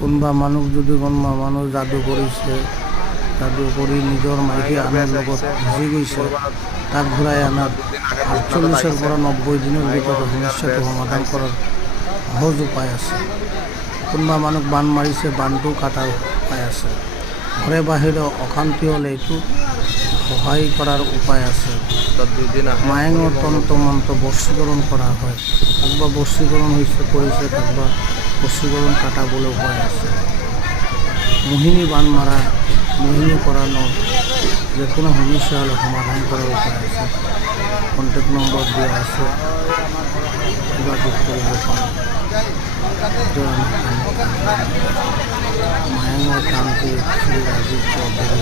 কোনোবা মানুহ যদি কোনোবা মানুহ যাদু কৰিছে, যাদু কৰি নিজৰ মাইকী আনৰ লগত গুচি গৈছে, তাক ঘূৰাই অনাত ৪৮ পৰা ৯০ দিনৰ ভিতৰত সমস্যাটো সমাধান কৰাৰ সহজ উপায় আছে। কোনোবা মানুহ বান মাৰিছে, বানটো কাটাৰ উপায় আছে। ঘৰে বাহিৰে অশান্তি হ'লে এইটো সহায় কৰাৰ উপায় আছে। মায়েঙৰ তন্ত্ৰ মন্ত্ৰ বশীকৰণ কৰা হয়। কাৰোবা বশীকৰণ কৰিছে, কাৰোবা বশীকৰণ কাটাবলৈ উপায় আছে। মোহিনী বান মাৰা, মোহিনী কৰানো, যে কোনো সমস্যা হ'লে সমাধান কৰাৰ উপায় আছে। কণ্টেক্ট নম্বৰ দিয়া আছে, যোগাযোগ কৰিব পাৰে। মায়েঙৰ তান্ত্ৰিক শ্ৰী ৰাজীৱ চৌধুৰী।